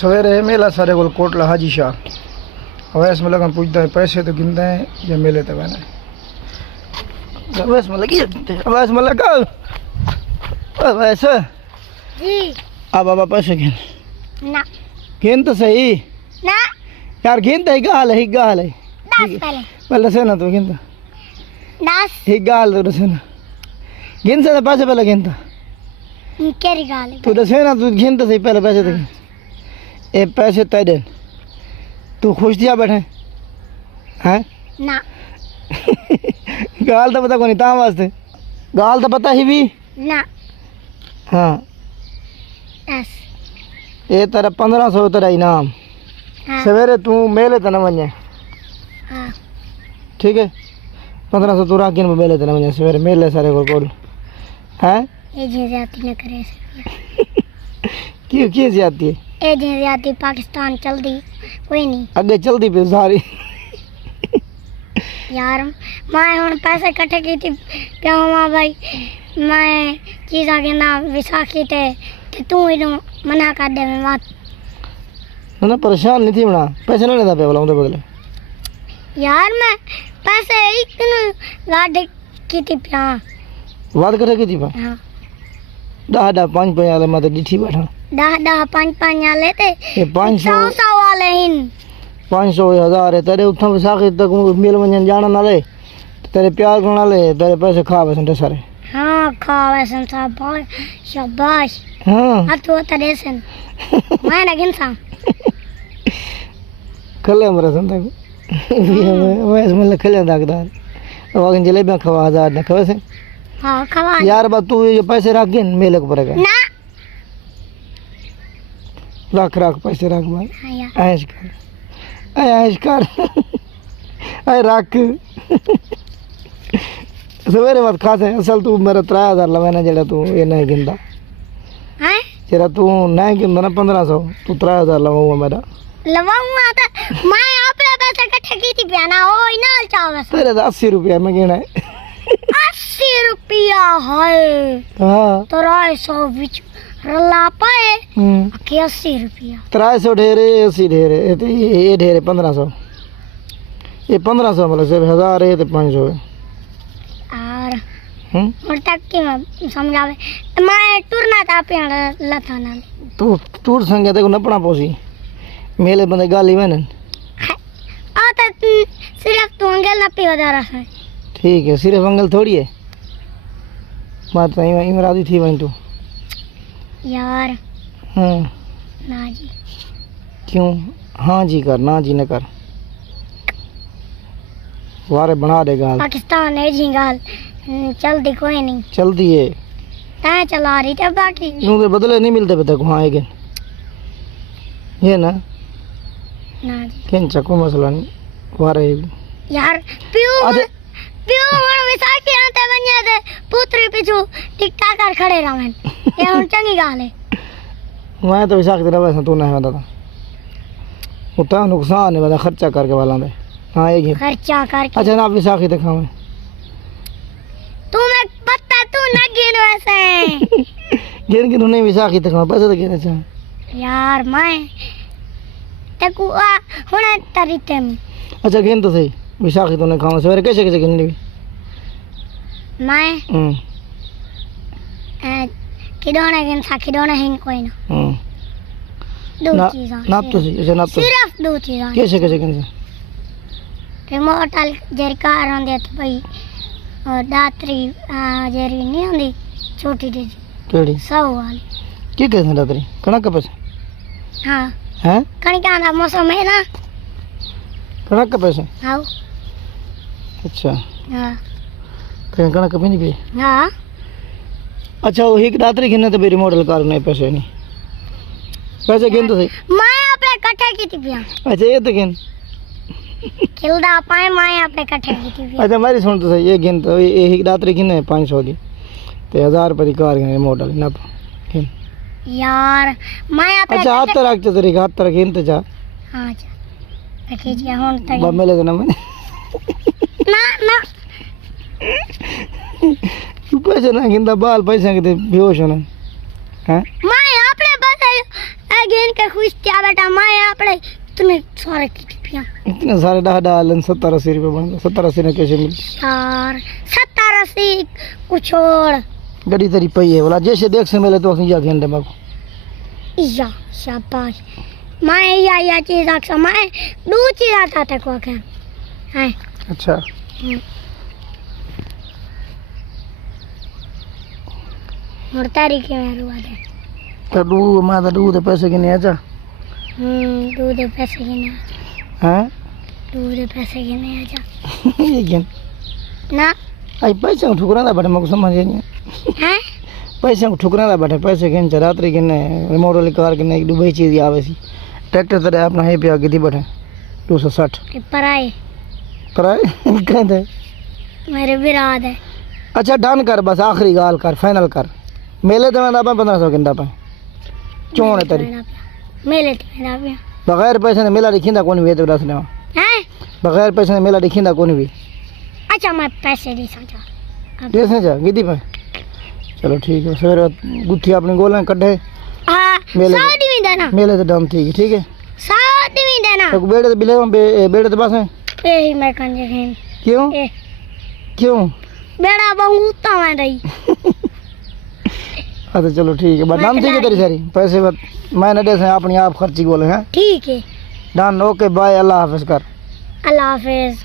सवेरे मेला सारे को कोटला हाजी शाह अवैस में लगन पूछता है पैसे तो गिनते हैं या मेले तो बहना अवैस में लगी अवैस में लगा अवैस जी अब बाबा पैसे गिन ना गिन तो सही ना यार गिन तो ही गाल है 10 पहले से ना तो गिन तो 10 ही गाल तो से ना गिन से पैसे पहले गिन तो केरी गाल तू दसे ना तू गिन तो सही पहले पैसे तो गिन ए पैसे तय दे तू खुश दिया बैठे हैं ना गाल तो पता कोनी ता वास्ते गाल तो पता ही भी ना हाँ 10 ये तेरा 1500 तेरा इनाम हाँ सवेरे तू मेले तो न वने हाँ ठीक है 1500 तू राखी में मेले तो न वने सवेरे मेले सारे को बोल हैं ये ज्यादती न करे क्यों जाती है ये ज्यादती पाकिस्तान चल दी कोई नहीं अगे चलती पे सारी यार मैं हुन पैसे इकट्ठे की थी क्या हुआ भाई मैं चीज़ा के नाम विसाखी ते तू ही मना कर दे मैं बात ना परेशान नहीं थी बना पैसे ना लेता पे बोला उनके बदले यार मैं पैसे एक दिन गाड़ी की थी प्या बात करे की थी पा हाँ 10 5 वाले मैं तो डिठी बैठा 10 5 वाले थे ये 500 100 वाले हिन 500 1000 है तेरे उठा विसाखी तक मेल वंजन जाना ना ले तेरे प्यार करना ले तेरे पैसे खा बस सारे हाँ खावे संसार बहुत शाबाश हाँ हाथ होता देसन मैं ना गिनसा खले मरे संता वैसे मतलब खले दागदार अब अगन जलेबियां खवा 1000 ना खवे से हाँ खवा यार बात तू ये पैसे रख गिन मेले को पड़ेगा ना रख पैसे रख भाई हाँ यार ऐश कर ऐ रख सवेरे मत खा से असल तू मेरा 3000 लवेना जेड़ा तू ये नहीं गिनदा हैं जेड़ा तू नहीं गिनदा ना 1500 तू 3000 लवाऊंगा मेरा लवाऊंगा तो मैं अपने पैसे इकट्ठे की थी प्याना ओ ना चावस तेरे तो 80 रुपया में गिना है 80 रुपया है हाँ तो 100 बिच रला पाए के 80 रुपया 300 ढेरे 80 ढेरे ये ढेरे 1500 ये 1500 मतलब सिर्फ 1000 है तो 500 है और तक के मैं समझावे मैं टूरना था पे लथा ना तू टूर संगे देखो नपना पोसी मेले बंदे गाली मैंने आ तो सिर्फ तू अंगल ना पे हो रहा है ठीक है सिर्फ अंगल थोड़ी है बात नहीं इमरादी थी वहीं तू यार हाँ ना जी क्यों हाँ जी कर ना जी न कर वारे बना दे गाल पाकिस्तान है जी गाल चल दी कोई नहीं चलती है तय चला रही थी बाकी उनके बदले नहीं मिलते पता को हाँ आएंगे ये ना जी क्या चक्को मसला नहीं वारे यार पियो हण विसाखी आते वन्या दे पुत्री पिछु टिकटा कर खड़े रहन ये हुन चंगी गाल है मैं तो विसाख तेरा वैसा तू नहीं बता उतना नुकसान है बता खर्चा करके वाला दे हाँ एक ही खर्चा करके अच्छा ना आप विसाखी दिखाओ तू मैं पता तू ना गिन वैसे गिन गिन नहीं विसाखी दिखाओ पैसे तो गिने अच्छा यार मैं तकु आ हुन तरीते में अच्छा गिन तो सही विसाखी तो नहीं खाओ सवेरे कैसे कैसे गिन ली मैं खिडौना गिन सा खिडौना हिन कोई ना दो चीज़ नाप तो सही अच्छा नाप तो सिर्फ 2 चीज़ कैसे कैसे गिन से रिमोट वाली जेरी कार आंदे तो भाई और दात्री जेरी नहीं आंदी छोटी जी केड़ी 100 वाली क्या कैसे दात्री कणक का पैसे हाँ हैं कणिक आंदा मौसम है ना कणक का पैसे हाँ अच्छा हाँ कहीं कणक भी नहीं भी हाँ अच्छा वो एक दात्री गिनने तो मेरी मॉडल कार नहीं पैसे नहीं पैसे गिन तो सही मैं अपने कट्ठे की थी पिया अच्छा ये तो गिन खिलदा पाए मैं अपने कट्ठे की थी पिया अच्छा मेरी सुन तो सही ये गिन तो ये एक दात्री गिने 500 दी तो 1000 रुपये की कार गिने मॉडल ना गिन यार मैं अपने अच्छा हाथ तो रख तेरी हाथ तो गिन तो जा हाँ जा रखी जी हुन तक बम्मे ले देना मैंने ना तू पैसे ना गिनता बाल पैसे के बेहोश होना हैं मैं अपने बस गेन के खुश थिया बेटा मैं आपड़े तूने सारे की पिया इतने सारे डाल 70-80 रुपये बन गए। 70-80 ने कैसे मिल यार 70-80 कुछ और गड़ी तेरी पई है बोला जैसे देख से मिले तो या घेन दे बाबू या शाबाश मैं या चीज आखसा मैं दो चीज आता था को के हां अच्छा और तारीख में रुआ दे तो डू माता डू दे पैसे किने आजा दो दे पैसे गिने हैं दो दे पैसे गिने आजा ये घेन ना आई पैसे ठुकरा दा बटे मको समझ नहीं हैं पैसे ठुकरा दा बटे पैसे घेन रात्रि किने मॉडल कार किने एक दुबई चीज आवे सी ट्रैक्टर तेरे अपना है पिया किती बटे 260 पराए कराए कहते मेरे विराद है अच्छा डन कर बस आखिरी गाल कर फाइनल कर मेले तो मैं 1500 किंदा पे चोण है तेरी मेले तो मेरा भी बगैर पैसे ने मेला दिखिंदा कौन भी तो दस ने हैं बगैर पैसे ने मेला दिखिंदा कौन भी अच्छा मैं पैसे दे सकता जैसे जा गिदी पे चलो ठीक है सवेरे गुत्थी अपनी गोला कड्ढे हां मेले साउदी में देना मेले तो डन ठीक है साउदी में देना तो बेड़े तो बिले बेड़े तो बस है ए मैं कंजे खेन क्यों ए क्यों बेड़ा बहुता मैं रही हाँ तो चलो ठीक है बस डन ठीक है तेरी सारी पैसे बस मैंने दे से अपनी आप खर्ची बोले हैं ठीक है डन ओके बाय अल्लाह हाफिज कर अल्लाह हाफिज